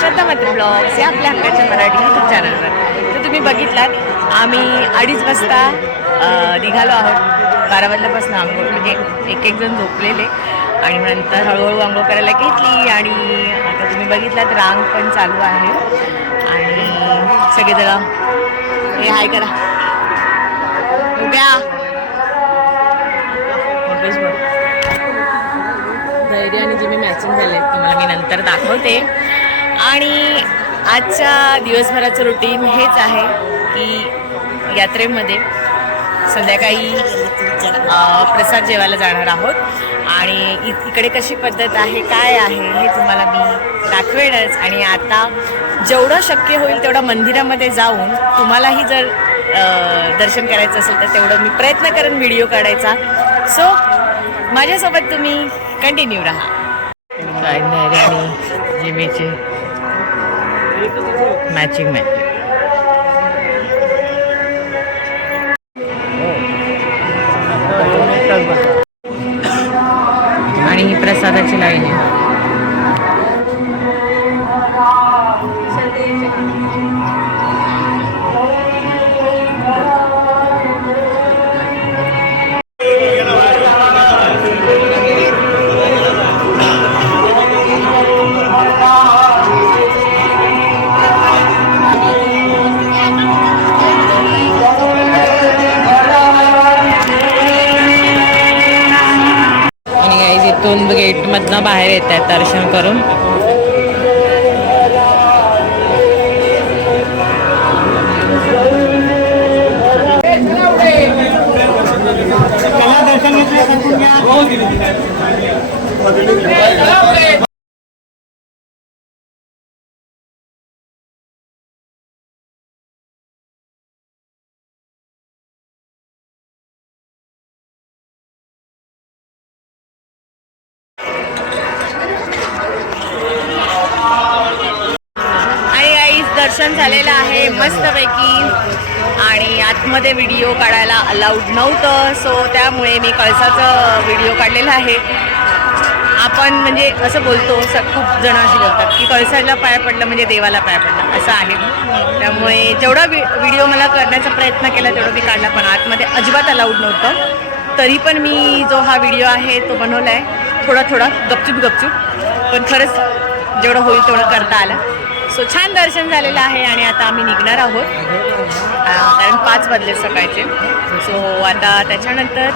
श्रद्धा मात्र ब्लॉग्स या आपल्या हक्काच्या मराठी यूट्यूब चॅनलवर तर तुम्ही बघितलात आम्ही अडीच वाजता निघालो आहोत. बारा वाजल्यापासून आंघोळ म्हणजे एक एक जण झोपलेले. आणि नंतर हळूहळू आंघोळ करायला घेतली आणि आता तुम्ही बघितलात रांग पण चालू आहे. आणि सगळेजण हे हाय करा. उभ्या. धैर्य आणि जिमी मॅचिंग झाले तुम्हाला मी नंतर दाखवते. आणि आजच्या दिवसभराचं रुटीन हेच आहे की यात्रेमध्ये संध्याकाळी प्रसाद जेवायला जाणार आहोत. आणि इकडे कशी पद्धत आहे काय आहे हे तुम्हाला मी दाखवेनच. आणि आता जेवढं शक्य होईल तेवढं मंदिरामध्ये जाऊन तुम्हालाही जर दर्शन करायचं असेल तर तेवढं मी प्रयत्न करेन व्हिडिओ काढायचा. सो माझ्यासोबत तुम्ही कंटिन्यू राहा. जिमेचे मॅचिंग मॅचिंग बाहेर येत आहेत दर्शन करून. आलेला आहे मस्तपैकी. आणि आतमध्ये व्हिडिओ काढायला अलाउड नव्हतं सो त्यामुळे मी कळसाचं व्हिडिओ काढलेला आहे. आपण म्हणजे असं बोलतो स खूप जण अशी बोलतात की कळसाला पाय पडलं म्हणजे देवाला पाय पडलं असं आहे. त्यामुळे जेवढा व्हिडिओ मला करण्याचा प्रयत्न केला तेवढं मी काढला पण आतमध्ये अजिबात अलाउड नव्हतं. तरी पण मी जो हा व्हिडिओ आहे तो बनवला आहे थोडा थोडा गपचूप गपचूप पण खरंच जेवढं होईल तेवढं करता आलं. सो छान दर्शन झालेलं आहे आणि आता आम्ही निघणार आहोत. कारण पाच वाजले सकाळचे. सो आता त्याच्यानंतर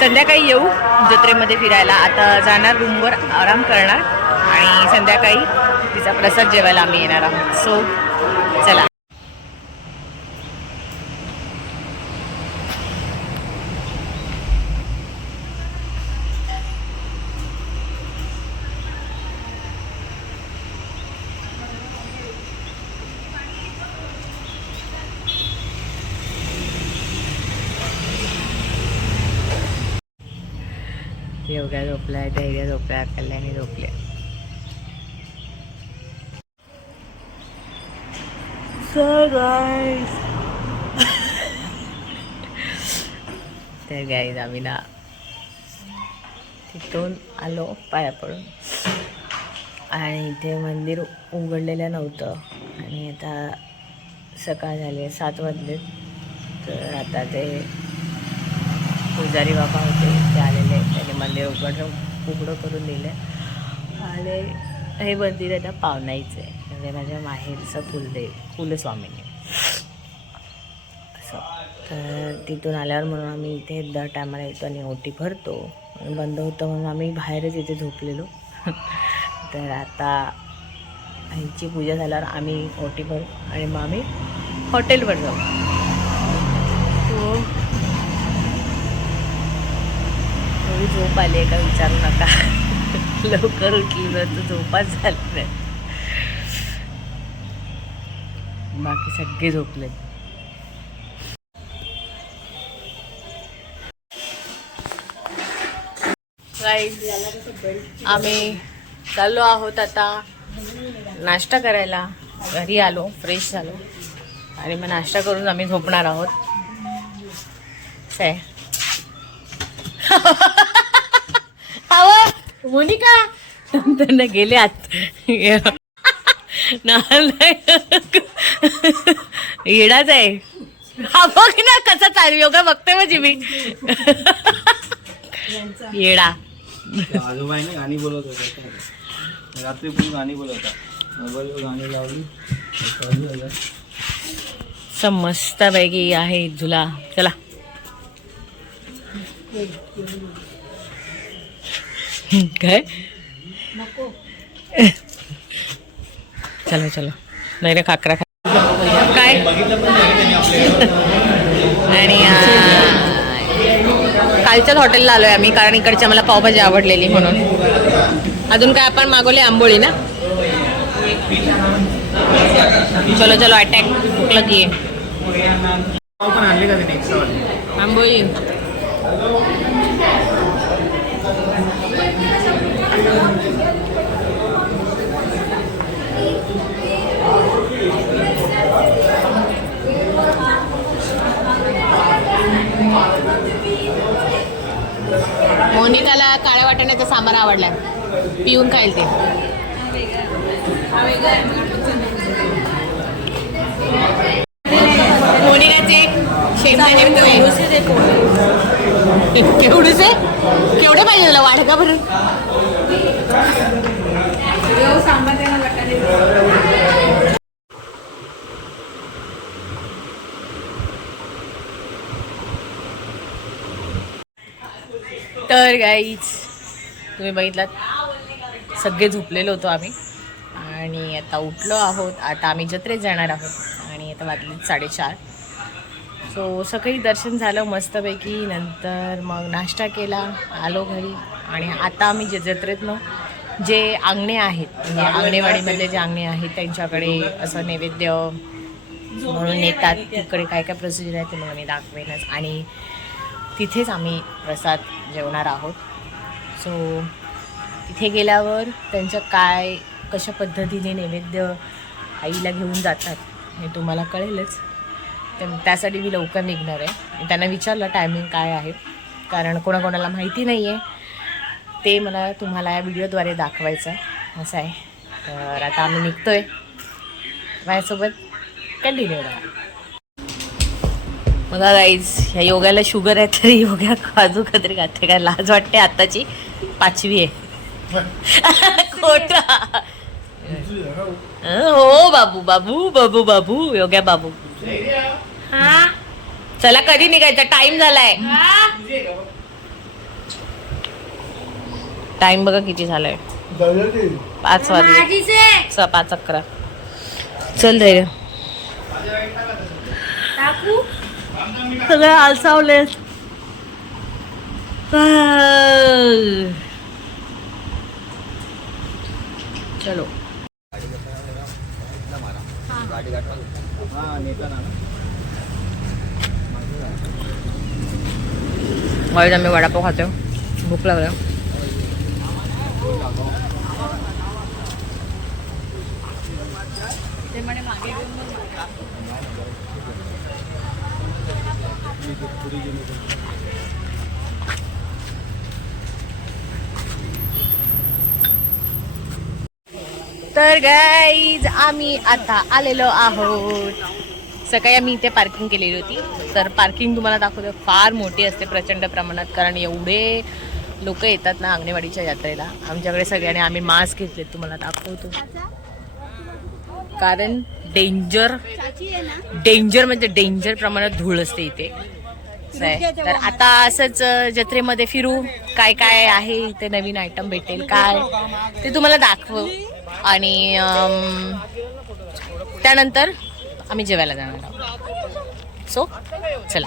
संध्याकाळी येऊ जत्रेमध्ये फिरायला. आता जाणार रूमवर आराम करणार आणि संध्याकाळी तिचा प्रसाद जेवायला आम्ही येणार आहोत. सो चला. योगा झोपलाय धैर्य झोपलाय कल्याणी झोपले तर गाईज आम्ही ना तिथून आलो पाया पडून आणि इथे मंदिर उघडलेलं नव्हतं. आणि आता सकाळ झाली आहे सात वाजले. तर आता ते पुजारी बाबा होते ते आलेले त्यांनी मंदिर उघड उघडं करून दिलं आणि हे मंदिर आहे ना पावनाईचं आहे. म्हणजे माझ्या माहेरचं कुलदेव कुलस्वामीने असं. तर तिथून आल्यावर म्हणून आम्ही इथे दर टायमाला येतो आणि ओटी भरतो. बंद होतं म्हणून आम्ही बाहेरच इथे झोपलेलो. तर आता आईची पूजा झाल्यावर आम्ही ओटी भरू आणि मग आम्ही हॉटेलवर जाऊ. झोप आली आहे का विचारू नका. लवकर उठली तर झोपाच झाली नाही. बाकी सगळे झोपले. आम्ही चाललो आहोत आता नाश्ता करायला. घरी आलो फ्रेश झालो. आणि मग नाश्ता करून आम्ही झोपणार आहोत. काय आहे मोनिका? त्यांना गेले आत. येडाच आहे. हा बघ ना कसा चालू योगा बघते माझी मी. येडा. आजोबाईने गाणी बोलत होता. रात्री पण गाणी बोलत होता. मोबाईलवर गाणी लावली. मस्त पैकी आहे झुला चला. काय? चलो चलो. नाही रे खाकरा खा काय? आणि कालच्याच हॉटेलला आलोय आम्ही कारण इकडची आम्हाला पावभाजी आवडलेली म्हणून. अजून काय आपण मागवले? आंबोळी ना? चलो चलो अटॅक कुठलं की. पाव पण आणले का त्याने एक्स्ट्रा वाले आंबोळी. मोनिकाला काळ्या वाटाण्याचा सांबार आवडलाय. पिऊन खाईल ते. मोनिकाचे शेंगदाणे पोहे केवढूचे केवढे पाहिजे तुला वाढ का भरून तर गाईच तुम्ही बघितलात सगळे झोपलेलो होतो आम्ही. आणि आता उठलो आहोत. आता आम्ही जत्रेत जाणार आहोत. आणि आता वाजले साडेचार. सो सकाळी दर्शन झालं मस्तपैकी. नंतर मग नाश्ता केला आलो घरी. आणि आता आम्ही जे जत्रेतनं जे अंगणे आहेत म्हणजे अंगणेवाडीमधले जे अंगणे आहेत त्यांच्याकडे असं नैवेद्य म्हणून येतात तिकडे काय काय प्रोसिजर आहे ते मला मी दाखवेनच. आणि तिथेच आम्ही प्रसाद जेवणार आहोत. सो तिथे गेल्यावर त्यांचं काय कशा पद्धतीने नैवेद्य आईला घेऊन जातात हे तुम्हाला कळेलच. तर त्यासाठी मी लवकर निघणार आहे. त्यांना विचारलं टायमिंग काय आहे. कारण कोणाकोणाला माहिती नाही आहे ते मला तुम्हाला या व्हिडिओद्वारे दाखवायचं आहे. असं आहे. तर आता आम्ही निघतो आहे माझ्यासोबत कंटिन्यू राहा. बघा गाईज ह्या योगाला शुगर आहे तरी योगा काजू कतरी खाते. काय लाज वाटते आताची? पाचवी आहे. खोटा. हो बाबू बाबू बाबू बाबू योग्या बाबू. हा? चला कधी निघायचा? टाइम झालाय. टाइम बघा किती झालाय. पाच वाजले. पाच अकरा. चल धैर्य. सगळं आलसावले चलो. हा वाईट आम्ही वडापाव खातो. भूक लागल्या तर गाईज आम्ही आता आलेलो आहोत. सकाळी आम्ही इथे पार्किंग केलेली होती. तर पार्किंग तुम्हाला दाखवतो फार मोठी असते प्रचंड प्रमाणात कारण एवढे लोक येतात ना अंगणेवाडीच्या यात्रेला. आमच्याकडे सगळ्यांनी आम्ही मास्क घेतले तुम्हाला दाखवतो. कारण डेंजर डेंजर म्हणजे डेंजर प्रमाणात धूळ असते इथे. आहे. तर आता असंच जत्रेमध्ये फिरू. काय काय आहे? इथे नवीन आयटम भेटेल काय? ते तुम्हाला दाखवू. आणि त्यानंतर आम्ही जेवायला जाणार आहोत. सो चला.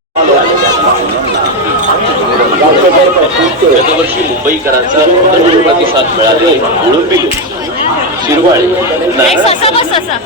गतवर्षी मुंबईकरांचा उत्तम प्रतिसाद मिळालेले उडुपी शिरवाळे ससा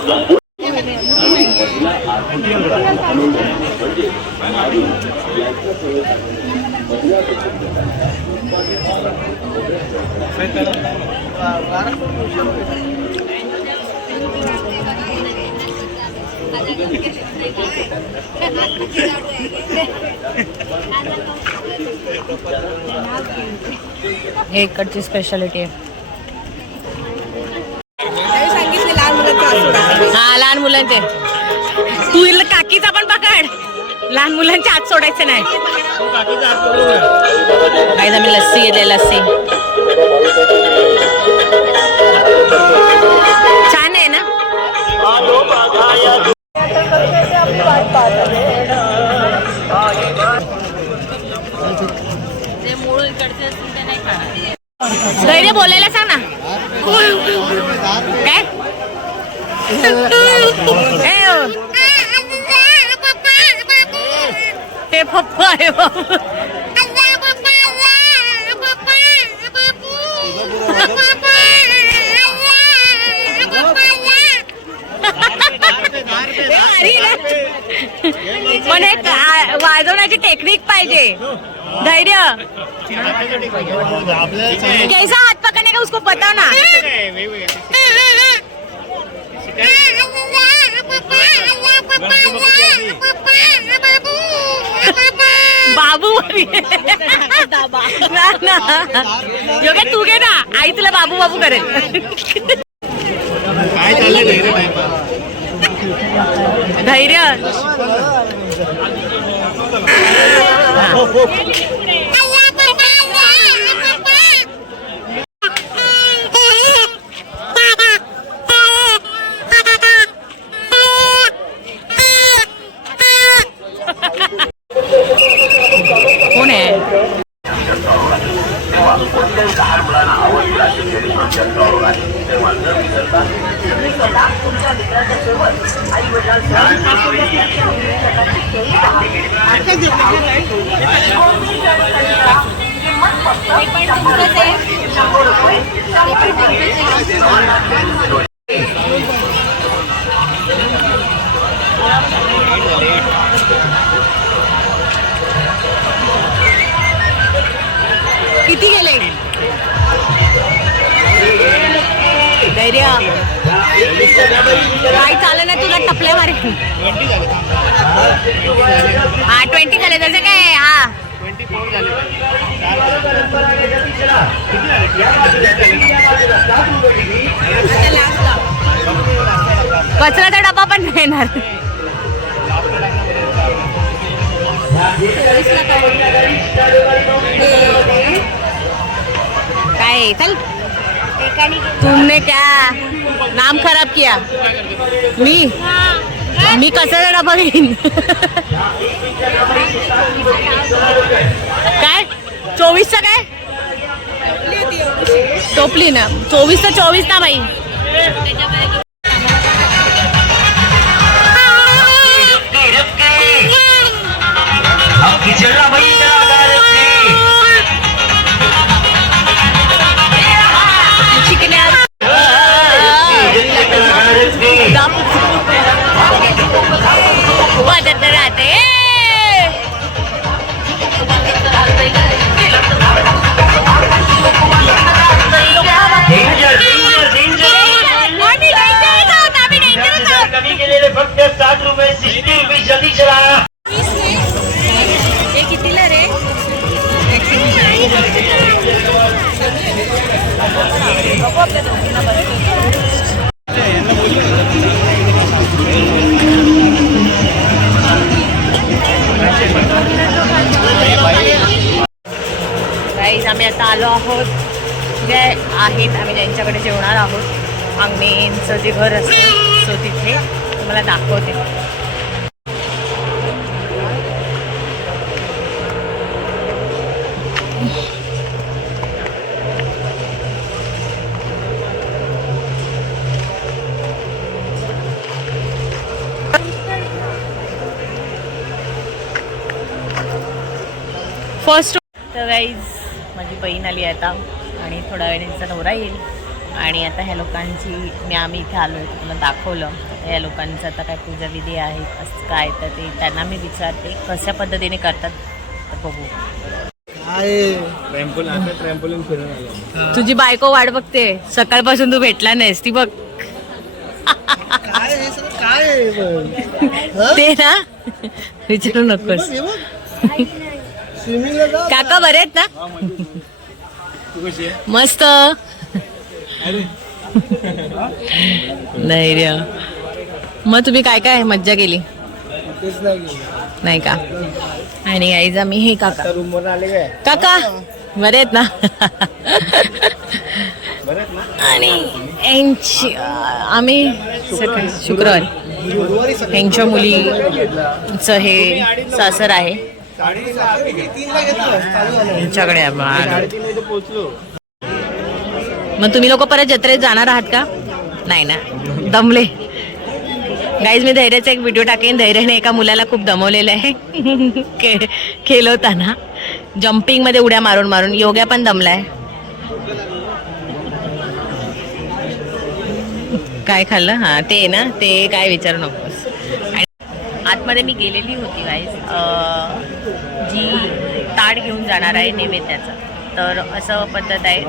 हे इकडची स्पेशालिटी आहे. हा लहान मुलांचे. तू इल- काकीचा पण पकड. लहान मुलांचे हात सोडायचे नाही. काही आम्ही लस्सी घेतली लस्सी. छान आहे ना? धैर्य बोलायला सांग ना. काय. हे पप्पा आहे बाबा. हे भारी आहे ना? पण एक वाजवण्याची टेक्निक पाहिजे. धैर्य. कैसा हाथ पकडणे का उसको पता ना. बाबू ना ना. योगे तू घे ना. आई तुला बाबू बाबू करेल. धैर्य धैर्य. काही चाललं ना तुला टपल्या मारे. हा ट्वेंटी झाले तसं काय हा. कचऱ्याचा डबा पण नाही येणार. काय चल. तुमने क्या नाम खराब किया? मी? मी कसं डबा घेईन काय? चोवीसचा काय? टोपली ना. चोवीस तर चोवीस ना बाई. वाजत तुम्हाला दाखवते. फर्स्ट तर गाईज माझी बहीण आली आता आणि थोड्या वेळेचा नवरा येईल. आणि आता ह्या लोकांची मी आम्ही इथे आलो आहे तुला दाखवलं. ह्या लोकांचं आता काय पूजाविधी आहे असं काय तर ते त्यांना मी विचारते कशा पद्धतीने करतात तर बघू. तुझी बायको वाट बघते. सकाळपासून तू भेटला नाहीस ती बघ. काय सगळं काय आहे पण? ते ना विचारू नकोस. काका बरे आहेत ना? मस्त. नाही रे मग तुम्ही काय काय मज्जा केली? नाही का? आणि आईज आम्ही हे काका. आता रूम वर आले काय? काका बरे आहेत ना? आणि यांची आम्ही सकाळी शुक्रवारी. सकाळी. यांच्या मुलीचं हे सासर आहे. यांच्याकडे आम्ही आलो. साडेतीन वाजता पोहोचलो मग तुम्ही लोक परत जत्रेत जाणार आहात का? नाही ना. दमले. गाईज मी धैर्याचा एक व्हिडिओ टाकेन. धैर्याने एका मुलाला खूप दमवलेलं आहे. खे खेळवताना जम्पिंगमध्ये उड्या मारून मारून. योग्या पण दमलाय. काय खाल्लं? हां ते ना. ते काय विचारू नकोस. आणि आतमध्ये मी गेलेली होती गाईज जी ताट घेऊन जाणार आहे नैवेद्याचं. तर असं पद्धत आहे.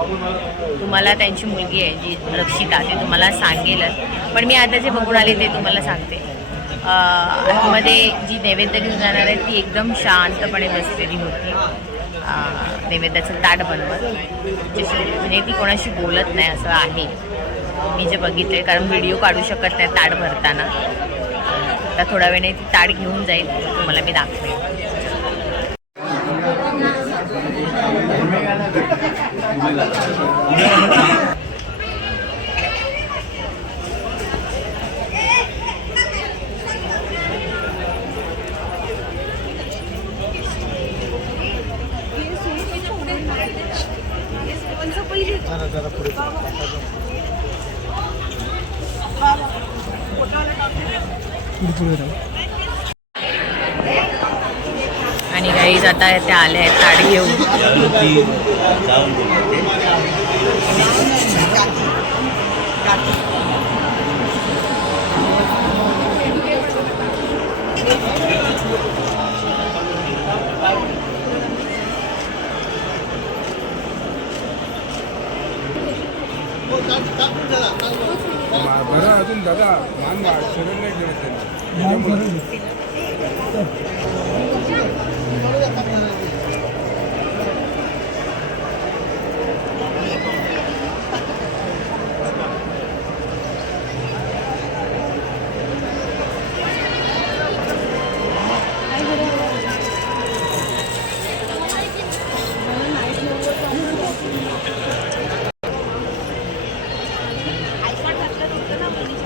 तुम्हाला त्यांची मुलगी आहे जी रक्षिता ती तुम्हाला सांगेलच. पण मी आता जे बघून आले ते तुम्हाला सांगते. आतमध्ये जी नैवेद्य घेऊन जाणार आहे ती एकदम शांतपणे बसलेली होती. नैवेद्याचं ताट बनवत. म्हणजे ती कोणाशी बोलत नाही असं आहे. मी जे बघितले कारण व्हिडिओ काढू शकत नाही ताट भरताना. आता थोड्या वेळाने ती ताट घेऊन जाईल तुम्हाला मी दाखवेन. जरा जरा पुढे आणि काही आता त्या आल्या आहेत ताट घेऊन. बरं अजून दादा मान वाढ सोडून नाही देत त्यांना.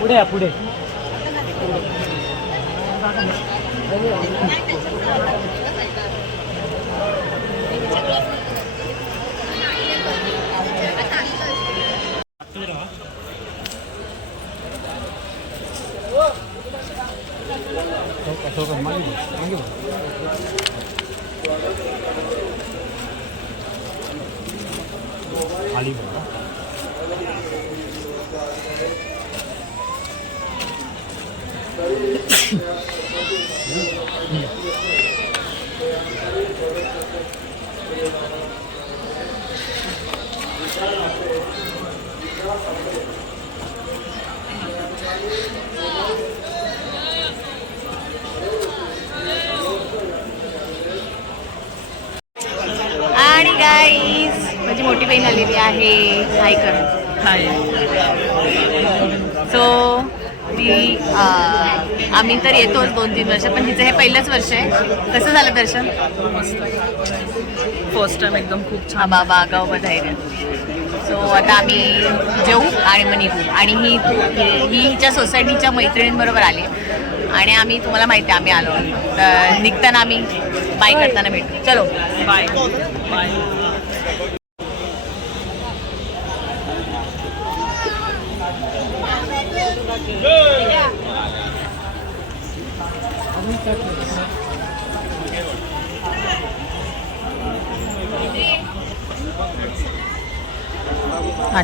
पुढे या पुढे आणि गाईज माझी मोठी बहीण आलेली आहे. हाय कर हाय सो ती आम्ही तर येतोच दोन तीन वर्ष पण तिचं हे पहिलंच वर्ष आहे. कसं झालं दर्शन? फर्स्ट टाइम एकदम खूप हा बाबा गाव बधायला सो आता आम्ही जेऊ आणि मग निघू. आणि ही ही हिच्या सोसायटीच्या मैत्रिणींबरोबर आली. आणि आम्ही तुम्हाला माहिती आहे आम्ही आलो. तर निघताना आम्ही बाय करताना भेटू. चलो. बाय बाय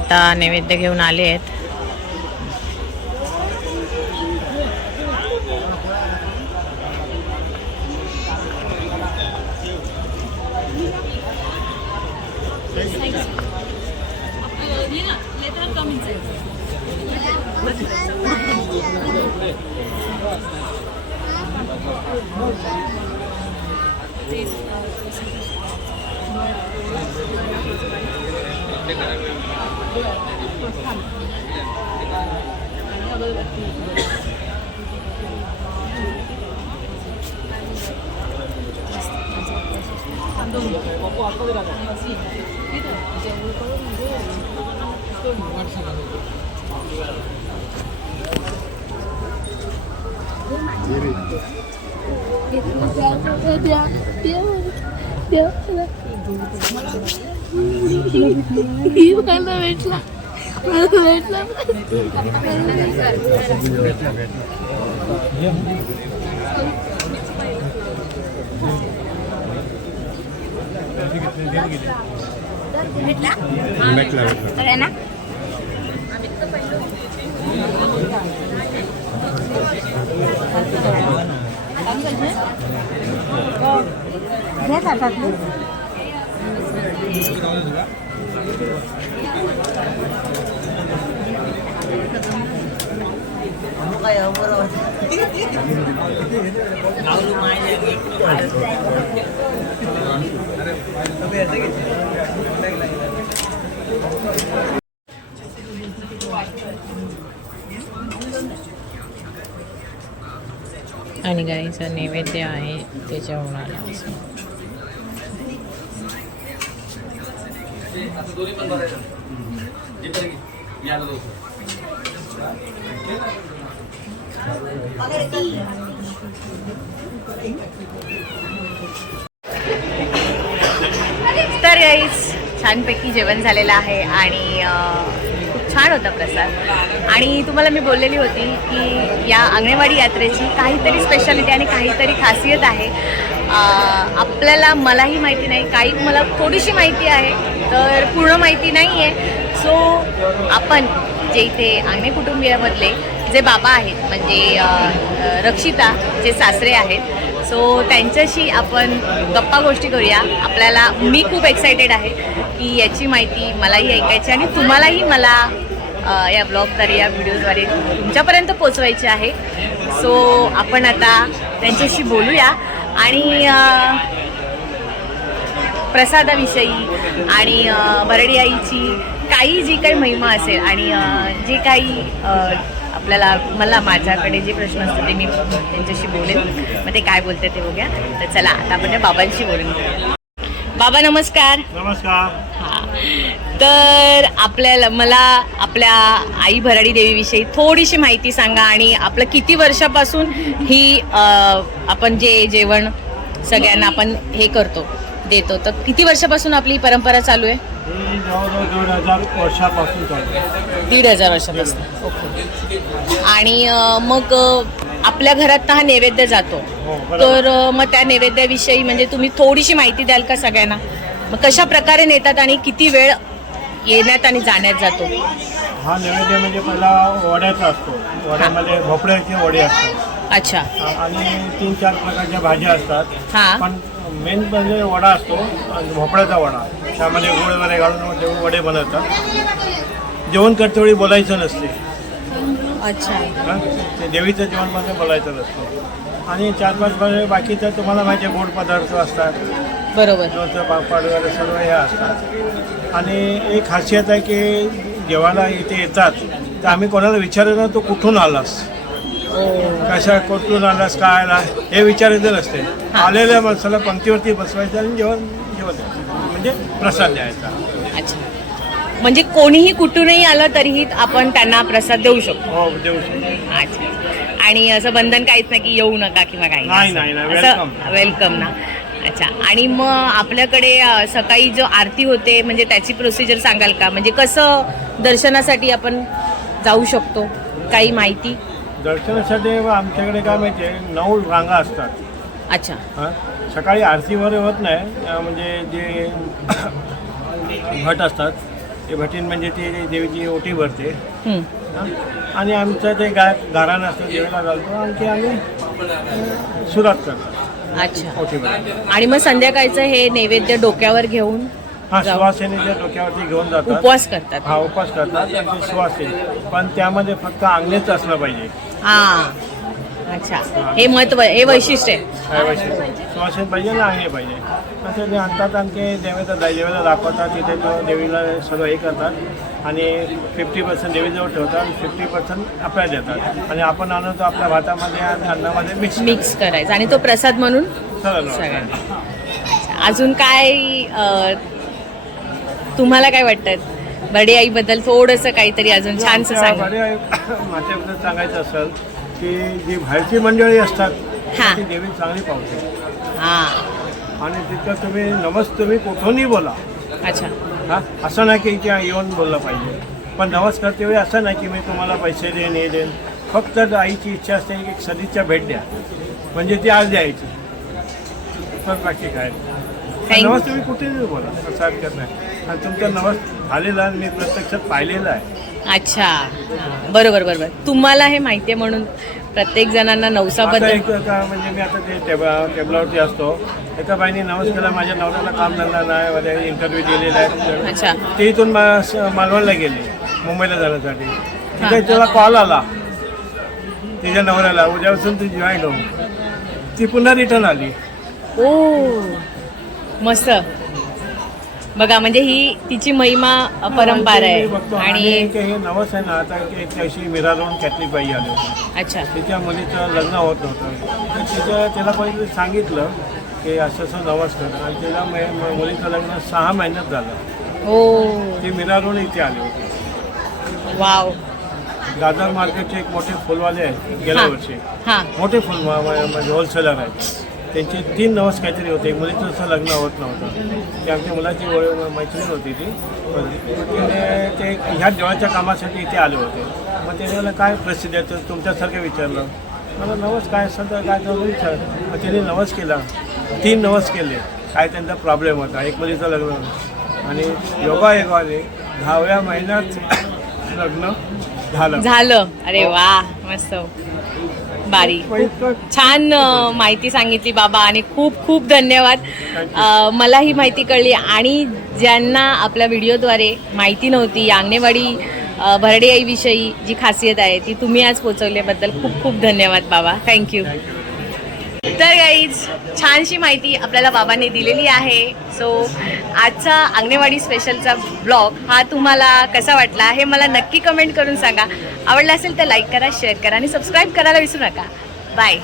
आता नैवेद्य घेऊन आले आहेत. ఇవాళ ఎట్లా ఎట్లా మెట్ల సరేనా घ्या ताटातलं आणि गाईचा नैवेद्य आहे ते जेवणाला तर गाईस छानपैकी जेवण झालेलं आहे आणि खूप छान होता प्रसाद. आणि तुम्हाला मी बोललेली होती की या अंगणवाडी यात्रेची काहीतरी स्पेशालिटी आणि काहीतरी खासियत आहे. आपल्याला मलाही माहिती नाही काही मला थोडीशी माहिती आहे. तर पूर्ण माहिती नाही आहे सो आपण जे इथे अंगणे कुटुंबियामधले जे बाबा आहेत म्हणजे रक्षिता जे सासरे आहेत सो त्यांच्याशी आपण गप्पा गोष्टी करूया. आपल्याला मी खूप एक्सायटेड आहे की याची माहिती मलाही ऐकायची आणि तुम्हालाही मला या ब्लॉगद्वारे या व्हिडिओद्वारे तुमच्यापर्यंत पोचवायची आहे. सो आपण आता त्यांच्याशी बोलूया आणि प्रसादाविषयी आणि बरडी आईची काही जी काही महिमा असेल आणि जे काही आपल्याला मला माझ्याकडे जे प्रश्न असतात ते मी त्यांच्याशी बोलेन. मग ते काय बोलते ते बघूया. तर चला आता आपण त्या बाबांशी बोलून घेऊया. बाबा नमस्कार. नमस्कार. हा. तर आपल्याला मला आपल्या आई भराडी देवीविषयी थोडीशी माहिती सांगा आणि आपलं किती वर्षापासून ही आपण जे जेवण सगळ्यांना आपण हे करतो. देतो. तर किती वर्षापासून आपली ही परंपरा चालू आहे? ही जवळजवळ दोन हजार वर्षापासून चालू दीड हजार वर्षापासून. ओके. आणि अ, मग अ, आपल्या घरात तर हा नैवेद्य जातो. हो बरोबर. तर अ, मग त्या नैवेद्याविषयी म्हणजे तुम्ही थोडीशी माहिती द्याल का सगळ्यांना? मग कशा प्रकारे नेतात आणि किती वेळ येण्यात आणि जाण्यात जातो? हा नैवेद्य म्हणजे पहिला वड्याचा असतो. वड्यामध्ये भोपळ्याचे वडे असतात. अच्छा. आ- आणि तीन चार प्रकारच्या भाज्या असतात. हा. पण मेन म्हणजे वडा असतो आणि भोपळ्याचा वडा. त्यामध्ये गोळ वगैरे घालून ते वडे बनवतात. जेवण करते वेळी बोलायचं नसते. अच्छा. ते देवीचं जेवण म्हणजे बोलायचं नसतं. आणि चार पाच म्हणजे बाकीचं तुम्हाला माहिती गोड पदार्थ असतात. बरोबर. पापड वगैरे सर्व हे असतात. आणि एक खासियत आहे की जेव्हा इथे येतात. तर आम्ही कोणाला विचारलं ना तू कुठून आलास? कशा कुठून आलास काय आला हे विचारायचं नसते. आलेल्या माणसाला पंक्तीवरती बसवायचं आणि जेवण जेवण म्हणजे प्रसाद द्यायचा. अच्छा. म्हणजे कोणीही कुठूनही आलं तरीही आपण त्यांना प्रसाद देऊ शकतो. हो देऊ शकतो. अच्छा. आणि असं बंधन काहीच नाही की येऊ नका किंवा काही नाही, नाही, नाही. Welcome. वेलकम ना. अच्छा. आणि मग आपल्याकडे अ, सकाळी जो आरती होते म्हणजे त्याची प्रोसिजर सांगाल का? म्हणजे कसं दर्शनासाठी आपण जाऊ शकतो? काही माहिती? दर्शनासाठी आमच्याकडे काय माहिती आहे नऊ रांगा असतात. अच्छा. हां? सकाळी आरती वगैरे होत नाही अं, म्हणजे जे भट असतात ते भटीन म्हणजे ते देवीची ओटी भरते. हं. हा. आणि आमचं ते गा गाराण असतं देवीला घालतो आणखी आम्ही अं, सुरुवात करतो. अच्छा. ओटी भरते. आणि मग संध्याकाळचं हे नैवेद्य डोक्यावर घेऊन हा जाऊ. सुवासिनीच्या डोक्यावरती घेऊन जातात. उपवास करतात. हा उपवास करतात आणि ते सुवासिनी. पण त्यामध्ये फक्त अंगणेच असलं पाहिजे. हा. अच्छा. हे महत्त्व हे वैशिष्ट्य आहे. काय वैशिष्ट्य. पाहिजे ना पाहिजे असं ते आणतात आणि ते देवेला देवीला दाखवतात. तिथे तो देवीला सर्व हे करतात. आणि फिफ्टी पर्सेंट देवीजवळ ठेवतात आणि फिफ्टी पर्सेंट आपल्याला देतात. आणि आपण आणतो आपल्या भातामध्ये आणि अन्नामध्ये मिक्स मिक्स करायचं. आणि तो प्रसाद म्हणून सगळ्यांना अजून काय अ, तुम्हाला काय वाटतं? बडे आईबद्दल थोडंसं काहीतरी अजून छानसं सांगा. माझ्याबद्दल सांगायचं असेल की जी बाहेरची मंडळी असतात हा. ती देवी चांगली पावते. हा. आणि तिथं तुम्ही नमस तुम्ही कुठूनही बोला. अच्छा. हा? असं नाही की इथे येऊन बोललं पाहिजे. पण नवस करते वेळी असं नाही की मी तुम्हाला पैसे देईन हे देईन. फक्त आईची इच्छा असते की एक सदिच्छा भेट द्या. म्हणजे ती आज द्यायची. पण बाकी काय. नाही. नवस तुम्ही कुठेही बोला? असं हरकत नाही. आणि तुमचा नवस झालेला मी प्रत्यक्षात पाहिलेला आहे. अच्छा. हा. बरोबर बरोबर. तुम्हाला हे माहिती आहे म्हणून प्रत्येक जणांना आता नवसाबद्दल एक म्हणजे मी आता ते टेबा टेबलावरती असतो. एका बाईने नवस केला माझ्या नवऱ्याला काम धंदा नाही वगैरे इंटरव्ह्यू दिलेला आहे. अच्छा. ते इथून मा- स- मालवणला गेले मुंबईला जाण्यासाठी. तिथे त्याला कॉल आला. तिच्या नवऱ्याला उद्यापासून ती जॉईन हो. ती पुन्हा रिटर्न आली. ओ. मस्त. बघा म्हणजे ही तिची महिमा परंपरा मी बघतो आहे आणि ते हे नवस आहे ना आता एक त्याशी मिरारोन कॅथलिक बाई आली होती. अच्छा. तिच्या मुलीचं लग्न होत नव्हतं. तर तिचं त्याला कोणीतरी सांगितलं की असं असं नवस कर. आणि तिला मे- मुलीचं लग्न सहा महिन्यात झालं. हो. ती मिरारोन इथे आली होती. वाव. दादर मार्केटचे एक मोठे फुलवाले आहेत गेल्या हा. वर्षी. हा. मोठे फुल म्हणजे होलसेलर आहेत. त्यांचे तीन नवस काहीतरी होते. एक मुलीचं असं लग्न होत नव्हतं. ती आमच्या मुलाची ओळख मैत्रीण होती ती. तिने ते ह्या देवाच्या कामासाठी इथे आले होते. मग त्याने मला काय प्रसिद्ध आहे तर तुमच्यासारखं विचारलं. मला नवस काय असेल तर काय तर विचार. मग त्यांनी नवस केला. तीन नवस केले. काय त्यांचा प्रॉब्लेम होता. एक मुलीचं लग्न आणि योगा योगाने दहाव्या महिन्यात लग्न झालं. झालं. अरे वा. मस्त. बारी. छान माहिती सांगितली बाबा आणि खूप खूप धन्यवाद. मला ही माहिती कळली आणि ज्यांना आपल्या व्हिडिओद्वारे माहिती नव्हती अंगणेवाडी भरडे आईविषयी जी खासियत आहे ती तुम्ही आज पोचवल्याबद्दल खूप खूप धन्यवाद बाबा. थँक्यू तर गाईज छानशी माहिती आपल्याला बाबांनी दिलेली आहे. सो आजचा अंगणेवाडी स्पेशलचा ब्लॉग हा तुम्हाला कसा वाटला हे मला नक्की कमेंट करून सांगा. आवडला असेल तर लाईक करा शेअर करा आणि सबस्क्राईब करायला विसरू नका. बाय